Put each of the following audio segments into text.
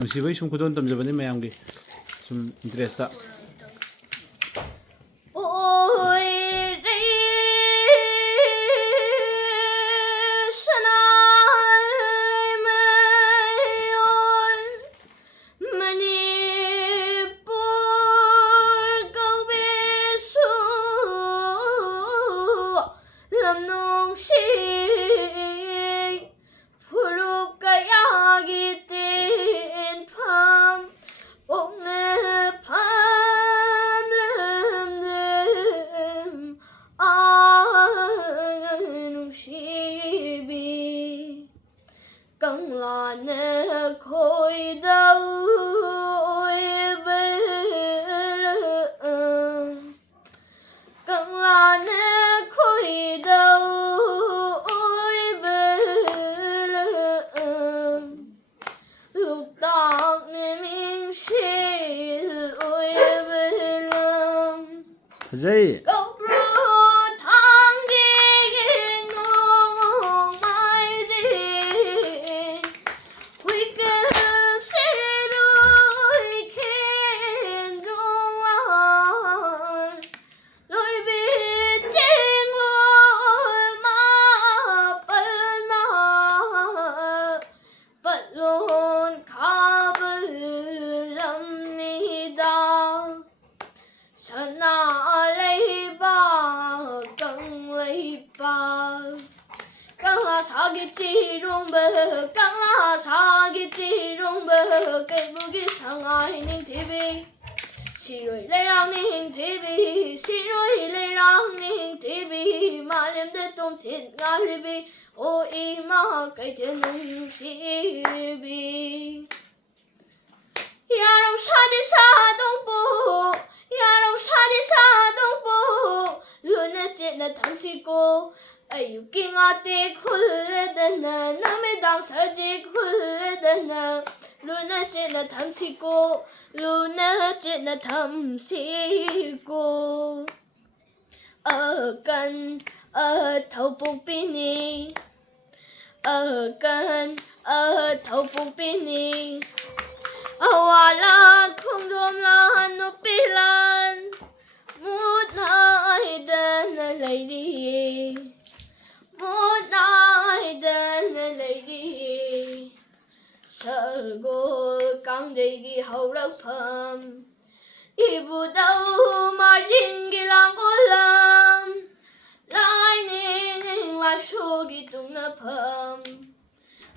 ꯅꯨꯡꯁꯤꯕꯩ ꯁꯨꯝ ꯈꯨꯗꯣꯟ ꯇꯝꯖꯕꯅꯤ ꯃꯌꯥꯝꯒꯤ ꯁꯨꯝ ꯏꯟꯇꯔꯦꯁꯇ fazei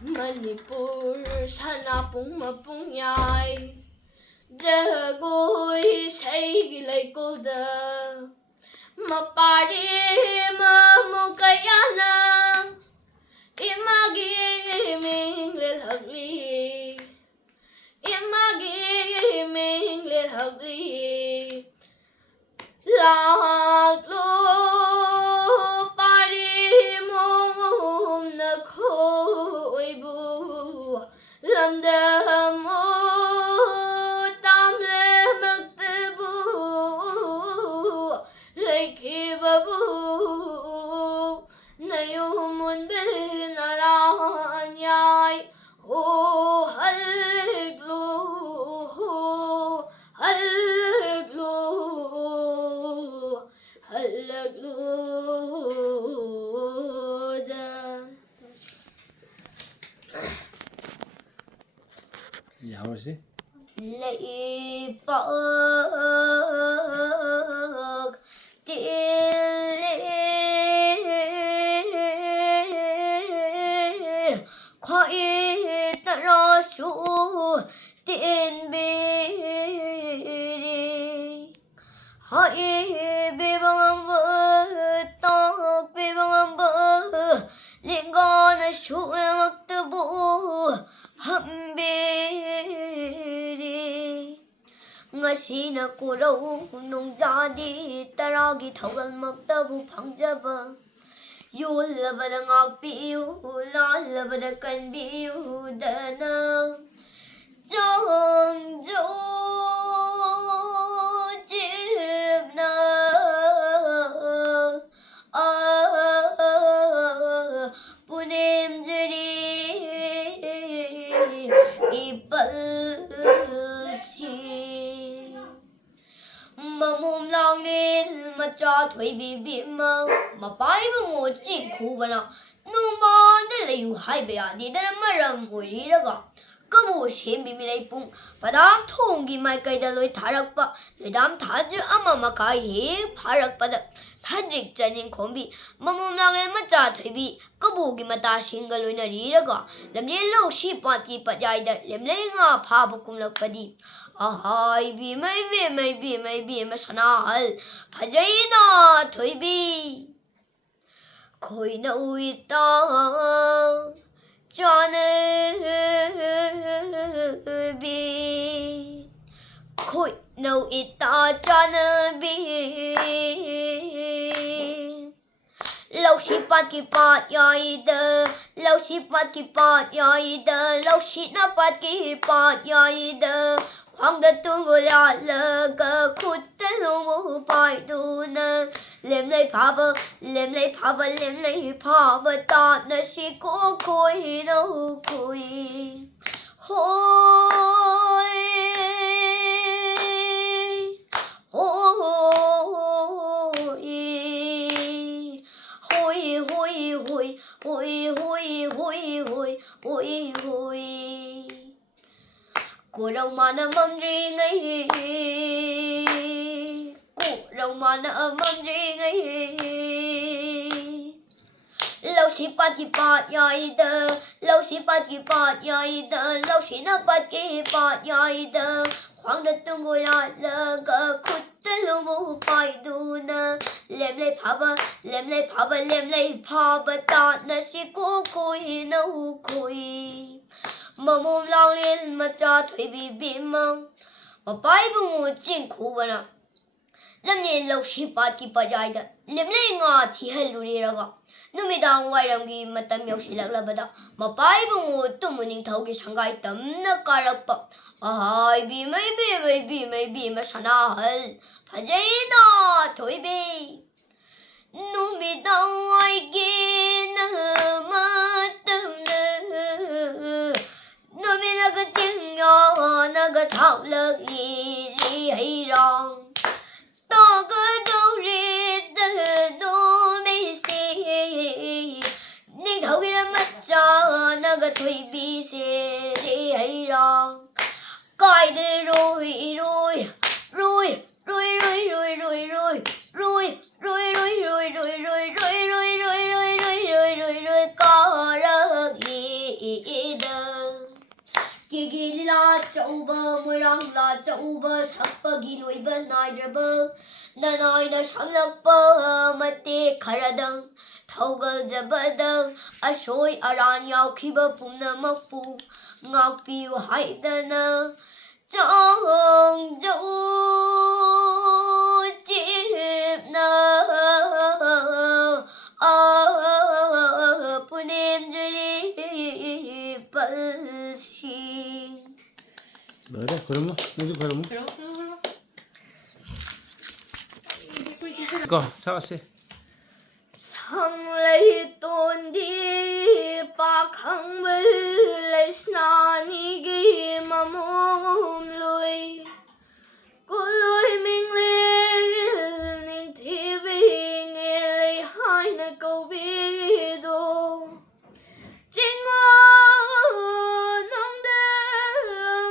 Manipur sana pung mapung yai Jagoi say like golda Mapari mamukayana Imagi ming lil hugly Imagi ming lil hugly Lag lo Lamdam o tam le maktabu Lekhi babu Nayumun bin aran yai O haliglu Haliglu Haliglu Dạ rồi Lạy Phật tiên lễ khỏi tờ su tiên bi hỏi bi bằng vợ tóc bi bằng vợ liên con su mặc tư bu hâm Ngasina kuro nung jadi taragi thogal maktabu phangjaba Yulabada ngakpiu lalabada kanbiu dana Jong jo jibna punem jari ipal ชีมามุมลองเล่นมาจอถอยบีมาไปบังโง่จิงคูบนะนุ่มบอลได้เลยอยู่ให้ไปอ่ะดีแต่ละมารำมวยดีแล้วก็บูเชมบีมีไรปุ่งพอดามทงกีไม่ไกลแต่ลอยทารักปะเลยดามทาจะอามาไกลเฮพารักปะเดสัจจิกจันยิงคอมบีมามุมลองเล่นมาจอถอยบีก็บูกีมาตาชิงกันลอยนาดีแล้วก็ลำเลี้ยงโลกชีปากีปัจจัยเดลำเลี้ยงอาพาบุกุมลักปดีอาหายบีไม่มาชนะฮัลพะใจนาถอยบีคอยนาวิตาจานบีคอยนาวิตาจานบีเราชิปัดกีปัดยายเดอเราชิปัดกีปัดยายเดอเราชินาปัดกีปัดยายเดอความเดือดตุงกุลาเลก็ขุดจะลงมือไปดูนะเล่มเลยพาเบตอนนะชิโกคุยเราคุยโฮ้ยโฮ้ยกูเรามานะมัมรีไงเราชิปัดกีปัดยายเดอเราชิปัดกีปัดยายเดอเราชินาปัดกีปัดยายเดอความเดือดตุงกุลาเลก็ขุดจะลงมือไปดูนะเล่มเลยพาเบตอนนะชิโกคุยนะคุยมามุมลองเล่นมาจอถอยบีมาไปบุงจิงคูบนะลำเลียงเราชิปัดกีปัดยายเดอเล่มเลยงาที่ให้รู้ดีแล้วก็นุ่มดาวไว้รังกีมาตั้มยกศิลป์ละบัดมาไปบุงตุ้มนิ่งเท่ากี้สังกัดตั้มนักการัปะอาหายบีไม่มาชนะฮัลพะเจน่าถอยบีนุ่มดาวไว้กินมาตั้มเนนุ่มนักจิงยอนักเท่าเลิกลีให้ร้องต่อก็ดูรีดดูไม่เสียนิ่งเท่ากี้มาจอนักถอยบีเสียให้ร้องก็ได้รวยก็รักอีเดอกีลาเจ้าบ่มวยรังลาเจ้าบ่สักปะกีลอยบ่นายจะบ่นายนะฉันลักปะมาเตะขระดังเท่ากับจะบ่ดังอาชอยอารานยาวขี้บ่ปุ่มนะมักปูงาปิวให้ดนะจงดูจีบนะปุเนมจะรีบชีเลยขนมนี่คือขนมก็ชอบสิทั้งเลยต้นดีปากขังเวลสนานิกีมามมลอยกูลอยมิงเลนิ่งที่วิ่งเอเลยหายนักวิโดจริงว่าน้องเดิ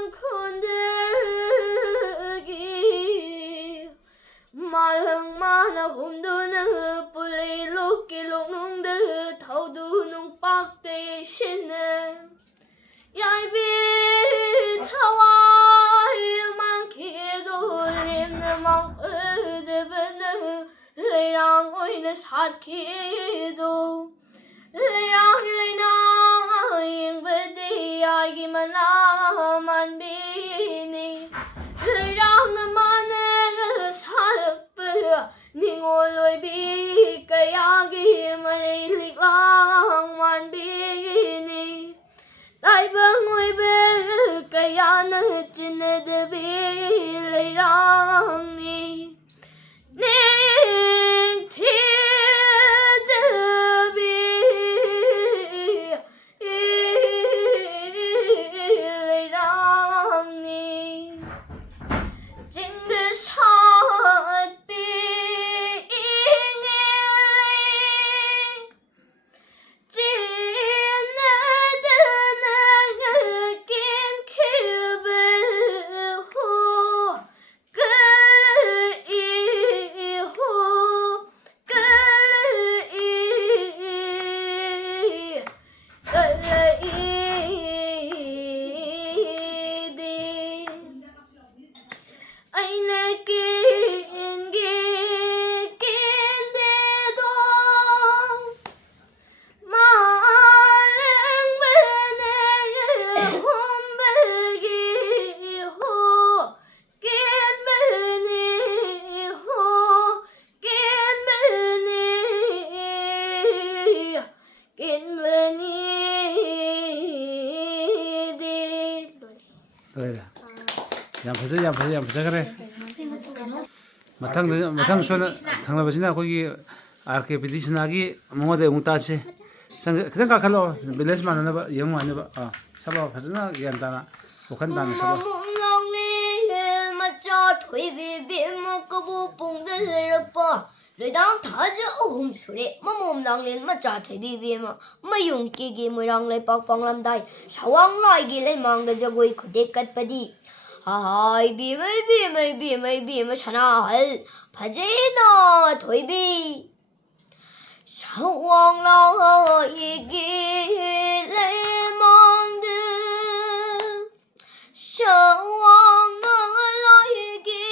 นคนเดินกีมาลังมานะหุ่นดูนะปุเลลูกกิลูกน้องเดินเท่าดูน้องปักเตชินะยายบีทวายมังคีดูเลี้ยงนะมังเอเดบันเลยรางอ้อยนะสัตคีดูเลยรางเลยนายังเบดียายกิมันนามันบีนีเลยรางนะมันเองสัตเปนิ่งโอลอยบีกายากิมันเลยลิกลางมันบีนีได้บังไว้เบกายานะจินเดบีเลยรางนี้นิ่งที่เดบีเลยรางนี้ ꯌꯥꯝ ꯐꯖꯩ ꯌꯥꯝ ꯐꯖꯩ ꯌꯥꯝ ꯐꯖꯈ꯭ꯔꯦ ꯃꯊꯪ ꯁꯣꯏꯅ ꯊꯪꯅꯕꯁꯤꯅ ꯑꯩꯈꯣꯏꯒꯤ ꯑꯥꯔ ꯀꯦ ꯄ꯭ꯔꯤꯇꯤꯁꯅꯥꯒꯤ ꯃꯉꯣꯟꯗ ꯑꯃꯨꯛ ꯇꯥꯁꯤ ꯈꯤꯇꯪ ꯀꯥꯈꯠꯂꯛꯑꯣ ꯕꯦꯂꯦꯟꯁ ꯃꯥꯟꯅꯅꯕ ꯌꯦꯡ ꯅꯨꯡꯉꯥꯏꯅꯕ ꯁꯛꯂꯛꯑꯣ ꯐꯖꯅ ꯒ꯭ꯌꯥꯟ ꯇꯥꯅ ꯋꯥꯈꯜ ꯇꯥꯅ ꯁꯛꯂꯛꯑꯣ ꯃꯆꯥ ꯊꯣꯏꯕꯤ ꯕꯦꯝꯃ ꯀꯕꯨ ꯄꯨꯡꯗ ꯂꯩꯔꯛꯄ ꯂꯣꯏꯗꯥꯡ ꯊꯥꯖ ꯑꯍꯨꯝ ꯁꯨꯔꯦ ꯃꯃꯣꯝ ꯂꯥꯡꯂꯦꯟ ꯃꯆꯥ ꯊꯣꯏꯕꯤ ꯕꯦꯝꯃ ꯃꯌꯨꯝ ꯀꯦꯒꯤ ꯃꯣꯏꯔꯥꯡ ꯂꯩꯄꯥꯛ ꯄꯥꯡꯂꯝꯗꯥꯏ ꯁꯋꯥꯡ ꯂꯥꯏꯒꯤ ꯂꯩꯃꯥꯡꯗ ꯖꯒꯣꯏ ꯈꯨꯗꯦꯛ ꯀꯠꯄꯗꯤ ꯍꯥꯏ ꯕꯦꯝꯃ ꯕꯦꯝꯃ ꯕꯦꯝꯃ ꯕꯦꯝꯃ ꯁꯅꯥꯍꯜ ꯐꯖꯩꯅ ꯊꯣꯏꯕꯤ ꯁꯋꯥꯡ ꯂꯥꯏꯒꯤ ꯂꯩꯃꯥꯡꯗ ꯁꯋꯥꯡ ꯂꯥꯏꯒꯤ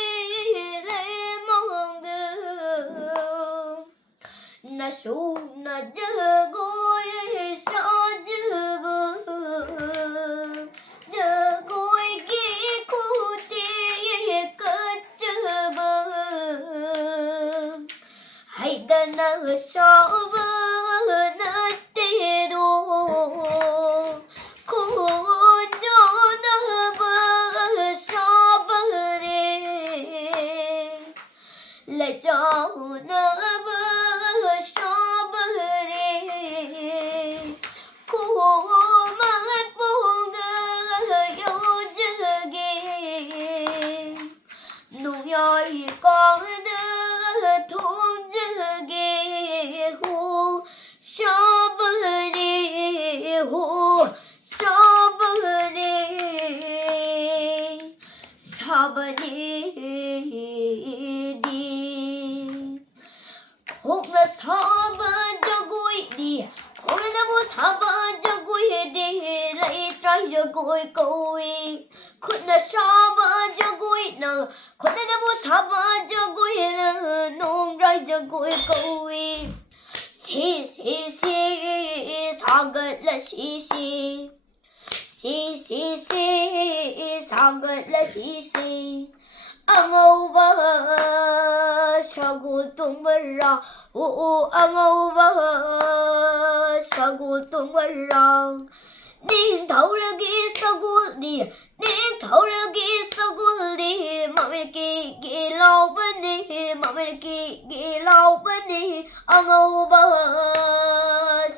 ꯂꯩꯃꯥꯡꯗ ꯅꯁꯨꯅ ꯖꯒꯣꯏ ꯁꯥꯖꯕ ꯖꯒꯣꯏꯒꯤ ꯈꯨꯠꯇꯦꯛ ꯀꯠꯆꯕ ꯍꯩꯗꯅ ꯁꯥꯕ ꯅꯠꯇꯦꯗꯣ ꯈꯣꯟꯖꯥꯅꯕ ꯁꯥꯕꯔꯦ ꯂꯩꯆꯥꯎꯅꯕ ꯁꯥꯕꯔꯦ ꯈꯣꯃꯠꯄꯣꯡꯗ ꯌꯧꯖꯒꯦ ꯅꯣꯡꯌꯥꯏ ꯀꯥꯡꯗ ꯊꯣꯡꯖꯒꯦ ꯍꯣ ꯁꯥꯕꯔꯦ ꯍꯣ ꯁꯥꯕꯔꯦ ꯁꯥꯕꯔꯦꯗꯤ ꯈꯣꯡꯅ ꯁꯥꯕ ꯖꯒꯣꯏꯗꯤ ꯈꯣꯡꯅꯕꯨ ꯁꯥꯕ ꯖꯒꯣꯏꯗꯤ ꯂꯩꯇ꯭ꯔꯥꯏ ꯖꯒꯣꯏ ꯀꯧꯏ ꯈꯨꯠꯅ ꯁꯥꯕ ꯖꯒꯣꯏꯅ ꯈꯨꯠꯅꯕꯨ ꯁꯥꯕ ꯖꯒꯣꯏꯅ ꯅꯣꯡꯗ꯭ꯔꯥꯏ ꯖꯒꯣꯏ ꯀꯧꯏ ꯁꯤ ꯁꯥꯒꯠꯂꯁꯤ ꯁꯤ ꯁꯥꯒꯠꯂꯁꯤ ꯑꯉꯧꯕ ꯁꯒꯣꯜ ꯇꯣꯡꯕꯔꯥ ꯑꯉꯧꯕ ꯁꯒꯣꯜ ꯇꯣꯡꯕꯔꯥ ꯅꯤꯡꯊꯧꯔꯒꯤ ꯁꯒꯣꯜꯗꯤ ꯅꯤꯡꯊꯧꯔꯒꯤ ꯁꯒꯣꯜꯗꯤ ꯃꯃꯤꯠꯀꯤ ꯂꯥꯎꯕꯅꯤ ꯃꯃꯤꯠꯀꯤ ꯂꯥꯎꯕꯅꯤ ꯑꯉꯧꯕ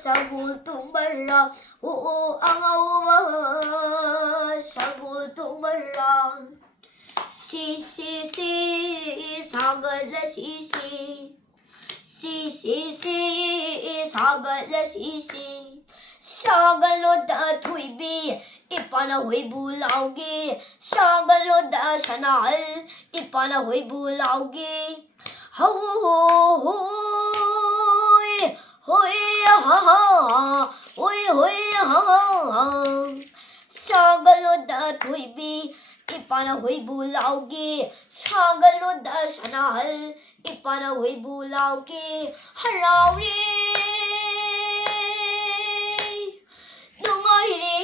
ꯁꯒꯣꯜ ꯇꯣꯡꯕꯔꯥ ꯑꯉꯧꯕ ꯁꯒꯣꯜ ꯇꯣꯡꯕꯔꯥ ꯁꯤ ꯁꯥꯒꯠꯂꯁꯤ ꯁꯥꯒꯠꯂꯁꯤ ꯁꯥꯒꯠꯂꯣꯗ ꯊꯣꯏꯕꯤ ꯏꯄꯥꯅ ꯍꯣꯏꯕꯨ ꯂꯥꯎꯒꯦ ꯁꯥꯒꯠꯂꯣꯗ ꯁꯅꯥꯍꯜ ꯏꯄꯥꯅ ꯍꯣꯏꯕు ꯂꯥꯎꯒꯦ ꯍꯣꯏ ꯍꯣꯏ ꯍꯥ ꯍꯣꯏ ꯍꯣꯏ ꯍꯥ ꯁꯥꯒꯠꯂꯣꯗ ꯊꯣꯏꯕꯤ ꯏꯄꯥꯅ ꯍꯣꯏꯕꯨ ꯂꯥꯎꯒꯦ ꯁꯥꯒꯠꯂꯣꯗ ꯁꯅꯥꯍꯜ ꯏꯄꯥꯅ ꯍꯣꯏꯕꯨ ꯂꯥꯎꯒꯦ ꯍꯔꯥꯎꯔꯦ ꯅꯨꯡꯉꯥꯏꯔꯦ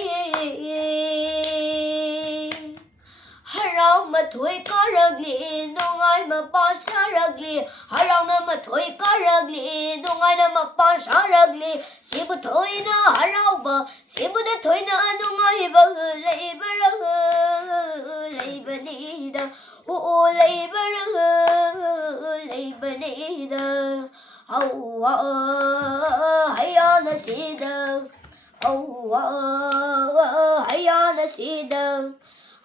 haraw mathoi karagli dongai mapa saragli haraw na mathoi karagli dongai na mapa saragli sibu thoina haraw ba sibu da thoina dongai ba leibani da o leibani da hawa hayana sida hawa hayana sida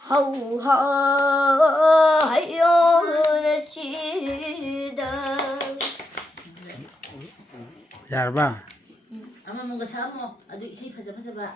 hawa hayana sida yarba ama mo ga samo adu isi faza faza ba